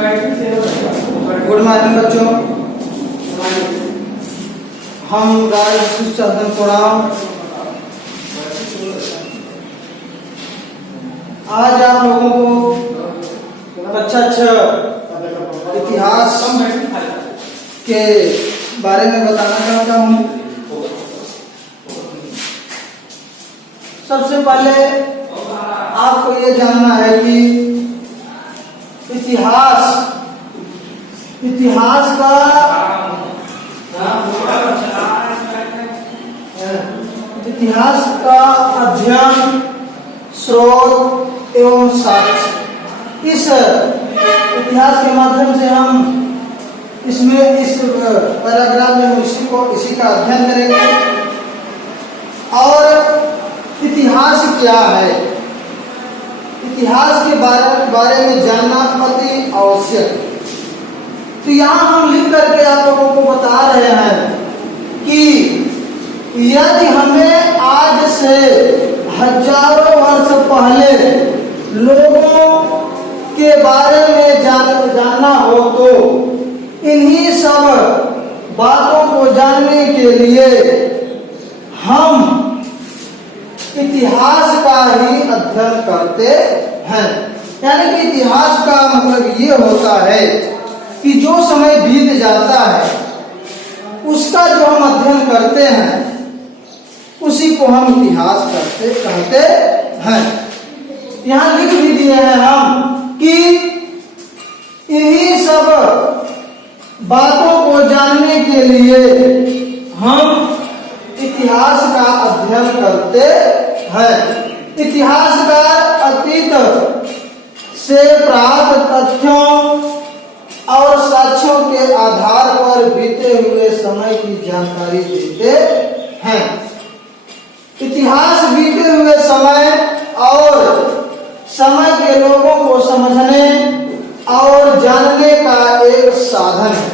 Good morning बच्चों। हम राज चंदन कोड़ाम आज आप लोगों को कक्षा 6 इतिहास के बारे में बताना चाहता हूँ। सबसे पहले आपको ये जानना है कि इतिहास का अध्ययन, स्रोत एवं साक्ष्य। इस इतिहास के माध्यम से हम इस पैराग्राफ में इसी का अध्ययन करेंगे। और इतिहास क्या है, इतिहास के बारे में जानना अति आवश्यक है। तो यहाँ हम लिख करके आप लोगों को बता रहे हैं कि यदि हमें आज से हजारों वर्ष पहले लोगों के बारे में जानना हो तो इन्हीं सब बातों को जानने के लिए हम इतिहास का ही अध्ययन करते हैं। यानी कि इतिहास का मतलब ये होता है कि जो समय बीत जाता है उसका जो हम अध्ययन करते हैं उसी को हम इतिहास कहते हैं। यहाँ लिख भी दिए हैं हम कि इन्हीं सब बातों को जानने के लिए हम इतिहास का अध्ययन करते हैं। इतिहासकार अतीत से प्राप्त तथ्यों और साक्ष्यों के आधार पर बीते हुए समय की जानकारी देते हैं। इतिहास बीते हुए समय और समय के लोगों को समझने और जानने का एक साधन है।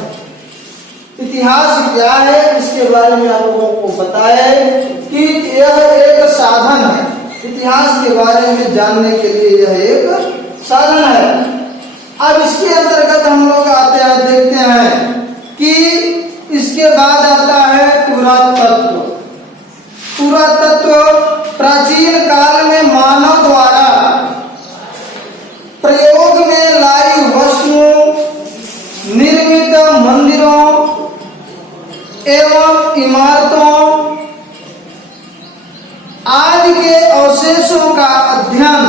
इतिहास क्या है इसके बारे में आप लोगों को बताए कि यह एक साधन है। इतिहास के बारे में जानने के लिए यह एक साधन है। अब इसके अंतर्गत हम लोग आते हैं, देखते हैं कि इसके बाद आता है पुरातत्व। पुरातत्व प्राचीन काल में मानव द्वारा प्रयोग में लाई वस्तुओं, निर्मित मंदिरों एवं इमारतों आदि के अवशेषों का अध्ययन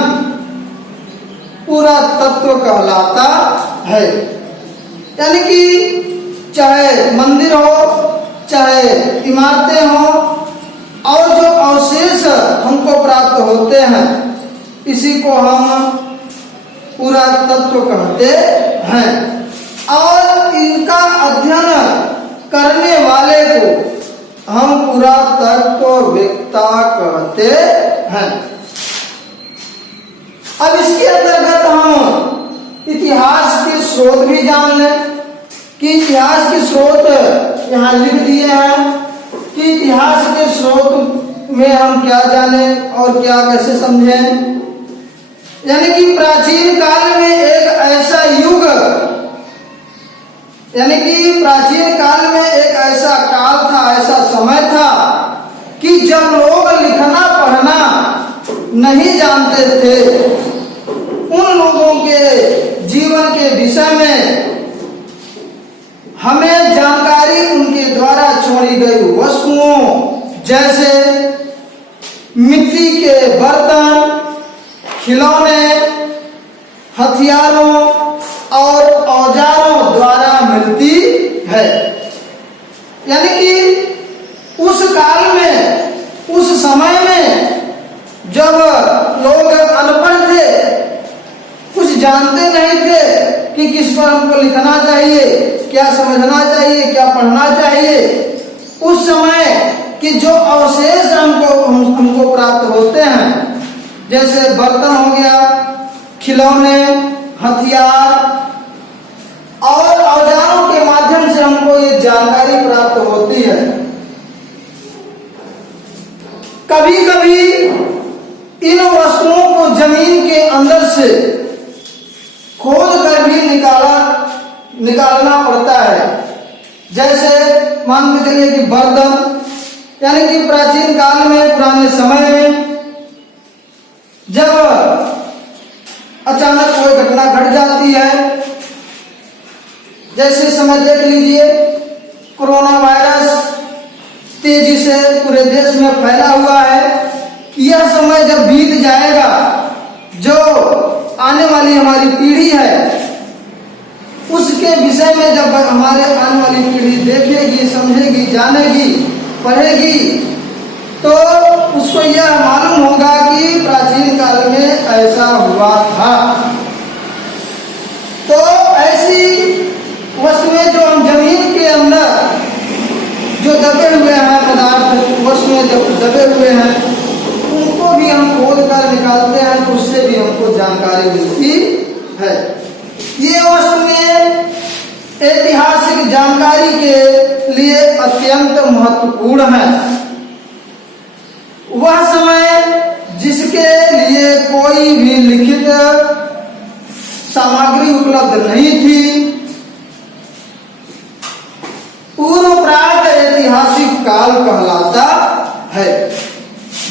पुरातत्व कहलाता है। यानी कि चाहे मंदिर हो, चाहे इमारतें हो, और जो अवशेष हमको प्राप्त होते हैं इसी को हम पुरातत्व कहते हैं। और इनका अध्ययन करने वाले को हम पुरातत्ववेत्ता कहते हैं। अब इसके अंतर्गत हम इतिहास के स्रोत भी जान लें कि इतिहास के स्रोत यहाँ लिख दिए हैं कि इतिहास के स्रोत में हम क्या जाने और क्या कैसे समझें। यानी कि प्राचीन काल में एक ऐसा युग, यानी कि प्राचीन काल में एक ऐसा काल था, ऐसा समय था कि जब लोग लिखना पढ़ना नहीं जानते थे, उन लोगों के जीवन के विषय में हमें जानकारी उनके द्वारा छोड़ी गई वस्तुओं जैसे मिट्टी के बर्तन, खिलौने, हथियारों और औजारों द्वारा मिलती है। यानी कि उस काल में, उस समय में जब लोग अनपढ़ थे, कुछ जानते नहीं थे कि किस पर हमको लिखना चाहिए, क्या समझना चाहिए, क्या पढ़ना चाहिए, उस समय के जो अवशेष हमको प्राप्त होते हैं जैसे बर्तन हो गया, खिलौने, हथियार और औजारों के माध्यम से हमको ये जानकारी प्राप्त होती है। कभी कभी इन वस्तुओं को जमीन के अंदर से खोद कर भी निकाला निकालना पड़ता है। जैसे मान के चलिए कि बर्तन, यानी कि प्राचीन काल में, पुराने समय में जब अचानक कोई घटना घट जाती है, जैसे समय देख लीजिए कोरोना वायरस तेजी से पूरे देश में फैला हुआ है। यह समय जब बीत जाएगा, जो आने वाली हमारी पीढ़ी है उसके विषय में जब हमारे आने वाली पीढ़ी देखेगी, समझेगी, जानेगी, पढ़ेगी, तो उसको यह मालूम होगा कि प्राचीन काल में ऐसा हुआ था। तो ऐसी वस्तुएं जो हम जमीन के अंदर जो दबे हुए हैं पदार्थ, वस्तुएं जो दबे हुए हैं, उनको भी हम खोद कर निकालते हैं, तो उससे भी हमको जानकारी मिलती है। ये वस्तुएं ऐतिहासिक जानकारी के लिए अत्यंत महत्वपूर्ण है। वह समय जिसके लिए कोई भी लिखित सामग्री उपलब्ध नहीं थी, पूर्व प्राग ऐतिहासिक काल कहलाता है।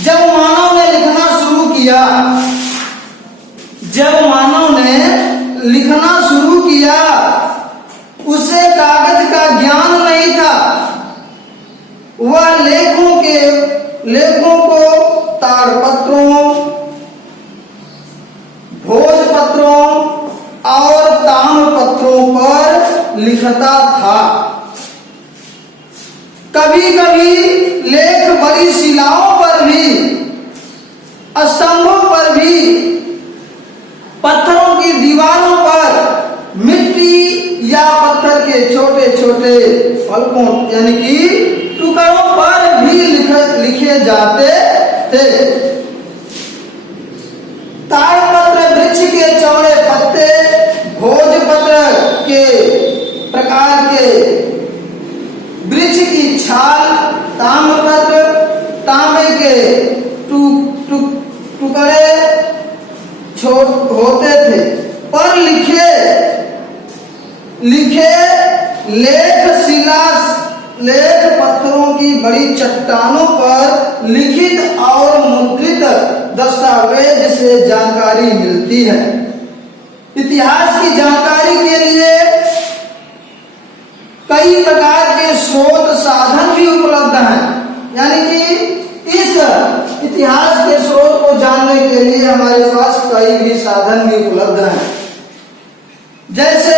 जब मानव ने लिखना शुरू किया, उसे कागज का ज्ञान नहीं था। वह लेखों को ताड़पत्रों, भोजपत्रों और ताम्रपत्रों पर लिखता था। कभी कभी लेख बड़ी शिलाओं पर भी, स्तंभों पर भी, पत्थरों की दीवारों पर, मिट्टी या पत्थर के छोटे छोटे फलकों यानी कि टुकड़ों पर भी लिखे जाते थे। ताड़पत्र वृक्ष के चौड़े पत्ते, भोजपत्र के प्रकार के वृक्ष की छाल, ताम्रपत्र तांबे के टुकड़े होते थे। पर लिखे लेख पत्थरों की बड़ी चट्टानों पर लिखित और मुद्रित दस्तावेज से जानकारी मिलती है। इतिहास की जानकारी के लिए कई प्रकार के स्रोत साधन भी उपलब्ध हैं, यानी कि इस इतिहास के स्रोत को जानने के लिए हमारे पास कई भी साधन भी उपलब्ध हैं। जैसे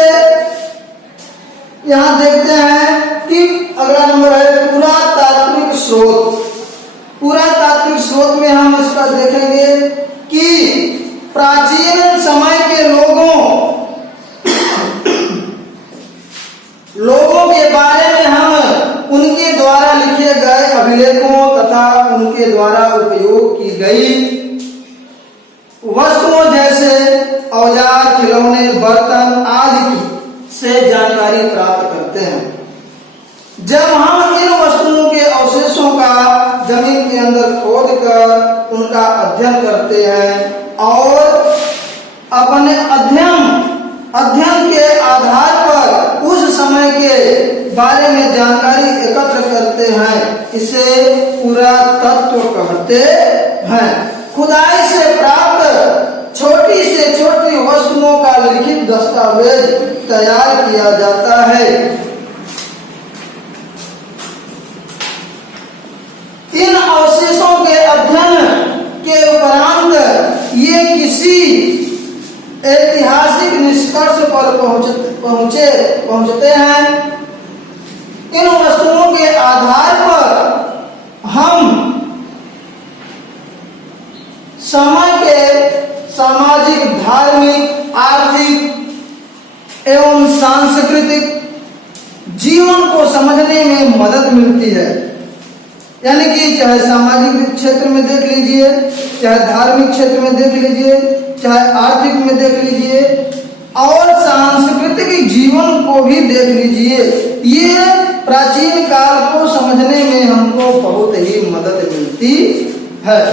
यहां देखते हैं कि अगला नंबर है पुरातात्विक स्रोत। पुरातात्विक स्रोत में हम इसका देखेंगे कि प्राचीन समय के लोगों के बारे में हम उनके द्वारा लिखे गए अभिलेखों तथा उनके द्वारा उपयोग की गई वस्तुओं जैसे औजार, खिलौने, बर्तन आदि से जानकारी प्राप्त करते हैं। जब हम इन वस्तुओं के अवशेषों का जमीन के अंदर खोद कर उनका अध्ययन करते हैं और अपने अध्ययन के आधार पर उस समय के बारे में जानकारी एकत्र करते हैं, इसे पुरातत्व कहते हैं। खुदाई से प्राप्त छोटी से छोटी वस्तुओं का लिखित दस्तावेज तैयार किया जाता है। इन अवशेषों के अध्ययन के उपरांत ये किसी ऐतिहासिक निष्कर्ष पर पहुंचते हैं। इन वस्तुओं के आधार पर हम समय के सामाजिक, धार्मिक, आर्थिक एवं सांस्कृतिक जीवन को समझने में मदद मिलती है। यानी कि चाहे सामाजिक क्षेत्र में देख लीजिए, चाहे धार्मिक क्षेत्र में देख लीजिए, चाहे आर्थिक में देख लीजिए और सांस्कृतिक जीवन को भी देख लीजिए, ये प्राचीन काल को समझने में हमको बहुत ही मदद मिलती है।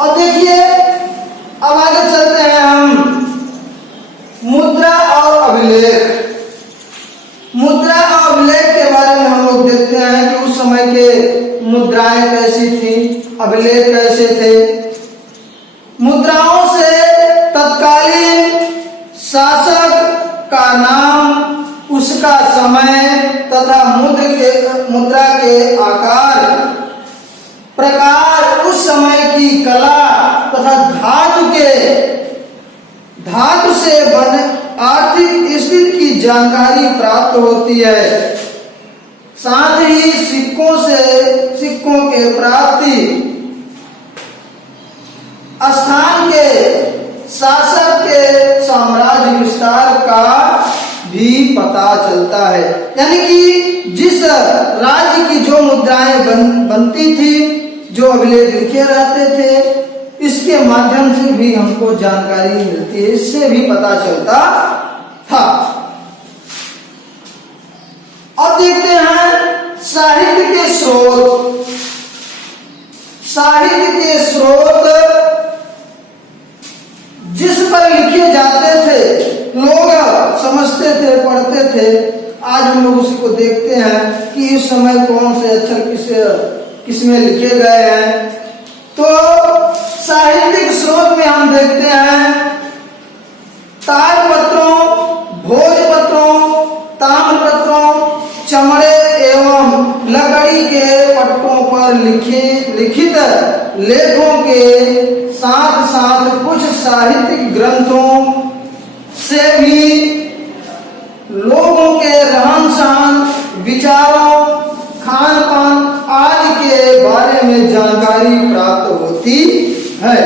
और देखिए अब आगे चलते हैं हम अभिलेख। मुद्रा अभिलेख के बारे में हम लोग देखते हैं कि उस समय के मुद्राएं कैसी थी, अभिलेख कैसे थे। मुद्राओं से तत्कालीन शासक का नाम, उसका समय तथा मुद्रा के आकार, प्रकार, उस समय की कला तथा धातु से बने आर्थिक स्थिति की जानकारी प्राप्त होती है। साथ ही सिक्कों के प्राप्ति स्थान के शासक के साम्राज्य विस्तार का भी पता चलता है। यानी कि जिस राज्य की जो मुद्राएं बनती थी, जो अभिलेख लिखे रहते थे, इसके माध्यम से भी हमको जानकारी मिलती है, इससे भी पता चलता था। अब देखते हैं साहित्य के स्रोत। साहित्य के स्रोत जिस पर लिखे जाते थे, लोग समझते थे, पढ़ते थे। आज हम लोग उसी को देखते हैं कि इस समय कौन से अक्षर किस में लिखे गए हैं। तो साहित्यिक स्रोत में हम देखते हैं ताड़पत्रों, भोजपत्रों, ताम्रपत्रों, चमड़े एवं लकड़ी के पट्टों पर लिखित लेखों के साथ साथ कुछ साहित्यिक ग्रंथों से भी लोगों के रहन सहन, विचारों, खान पान आदि के बारे में जानकारी प्राप्त होती है।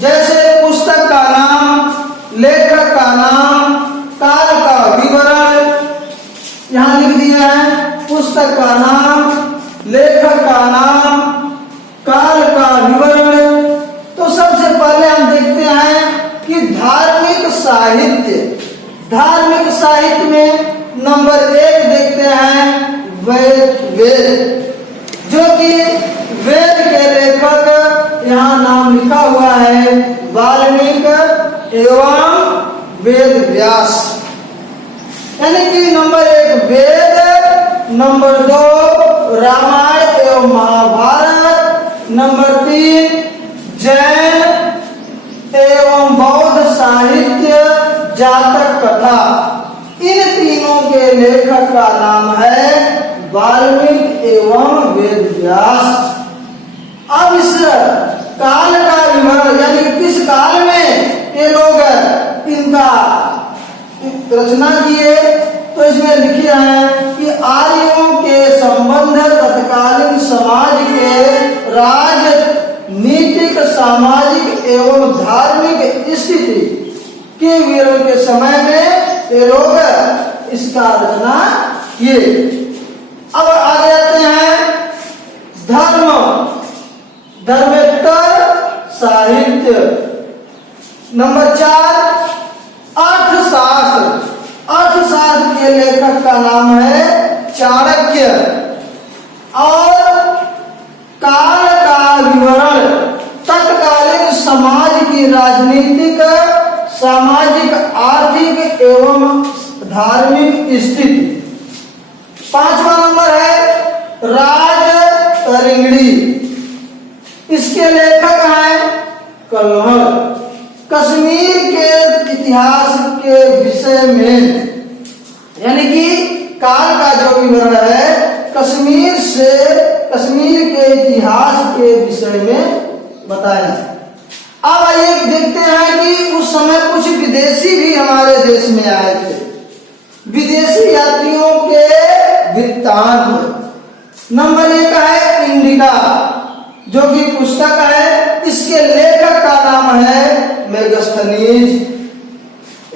जैसे पुस्तक का नाम, लेखक का नाम, काल का विवरण यहाँ लिख दिया है। पुस्तक का नाम, लेखक का नाम, काल का विवरण। तो सबसे पहले हम देखते हैं कि धार्मिक साहित्य में नंबर 1 देखते हैं वेद, जो कि वेद के लेखक यहाँ नाम लिखा हुआ है वाल्मीकि एवं वेद व्यास। यानी कि नंबर 1 वेद, नंबर 2 रामायण एवं महाभारत, नंबर 3 जैन एवं बौद्ध साहित्य, जातक कथा। इन तीनों के लेखक का नाम है वाल्मीकि एवं वेद व्यास। अब इस काल का विवरण, यानी किस काल में ये लोग इनका रचना किए, तो इसमें लिखे हैं कि आर्यों के संबंध तत्कालीन समाज के राजनीतिक, सामाजिक एवं धार्मिक स्थिति के विवरण के समय में ये लोग इसका रचना किए। अब आगे आते हैं धर्मेतर साहित्य। नंबर 4 अर्थशास्त्र के लेखक का नाम है चाणक्य। और काल का विवरण, तत्कालीन समाज की राजनीतिक, सामाजिक, आर्थिक एवं धार्मिक स्थिति। 5वां नंबर है राजतरंगिणी। इसके लेखक हैं कल्हड़। कश्मीर के इतिहास के विषय में, यानी कि काल का जो विवरण है कश्मीर के इतिहास के विषय में बताया। अब आइए देखते हैं कि उस समय कुछ विदेशी भी हमारे देश में आए थे। विदेशी यात्रियों के वृत्तांत। नंबर 1 है इंडिका, जो कि पुस्तक है। इसके लेखक का नाम है मेगास्थनीज।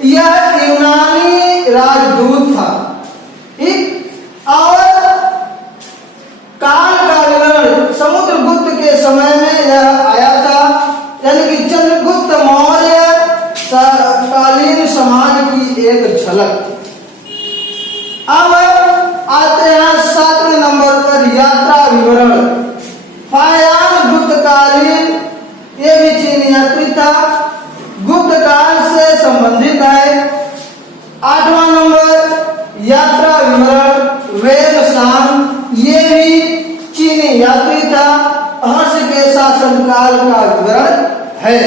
यह यूनानी राजदूत था, ठीक। और काल का विवरण समुद्रगुप्त के समय में यह आया था, यानी कि चंद्रगुप्त मौर्य कालीन समाज की एक झलक। अब आते हैं 7वें नंबर पर यात्रा विवरण। फायान गुप्तकालीन, ये भी चीनी यात्री था। गुप्त काल से संबंधित है। 8वां नंबर यात्रा विवरण वेबसान, ये भी चीनी यात्री था, हर्ष के शासनकाल का विवरण है।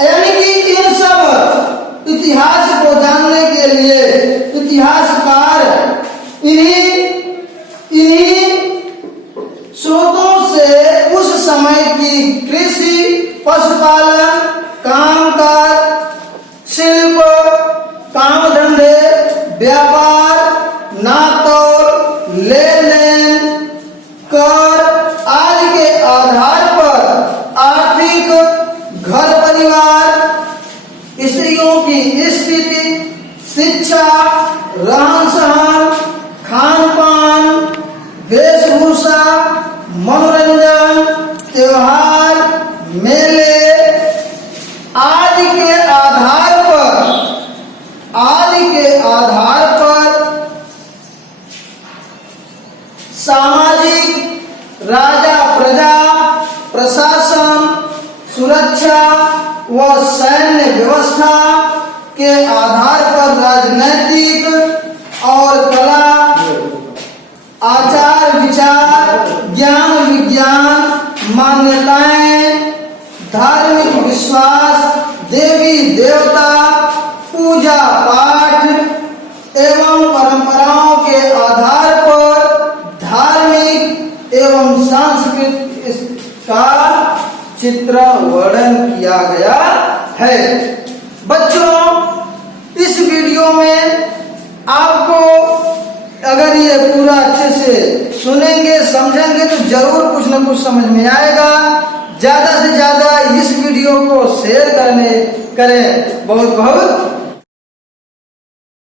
यानी कि इन सब इतिहास को जानने के लिए इतिहासकार इन्हीं स्रोतों से उस समय की कृषि, पशुपालन, कामकाज, शिल्प, काम धंधे, व्यापार, नापतोल, लेन देन, कर आदि के आधार पर आर्थिक, घर परिवार, स्त्रियों की स्थिति, शिक्षा, रहन सहन, खान पान, वेशभूषा, मनोरंजन, त्योहार, मेले आदि के आधार पर सामाजिक, राजा प्रजा, प्रशासन, सुरक्षा व सैन्य व्यवस्था के आधार पर राजनैतिक और कला, आचार विचार, ज्ञान विज्ञान, मान्यताएं, धार्मिक विश्वास, देवी देवता, पूजा पाठ एवं परंपराओं के आधार पर धार्मिक एवं सांस्कृतिक का चित्र वर्णन किया गया है। बच्चों, इस वीडियो में आपको अगर ये पूरा अच्छे से सुनेंगे, समझेंगे तो जरूर कुछ न कुछ समझ में आएगा। ज्यादा से ज्यादा इस वीडियो को शेयर करें। बहुत बहुत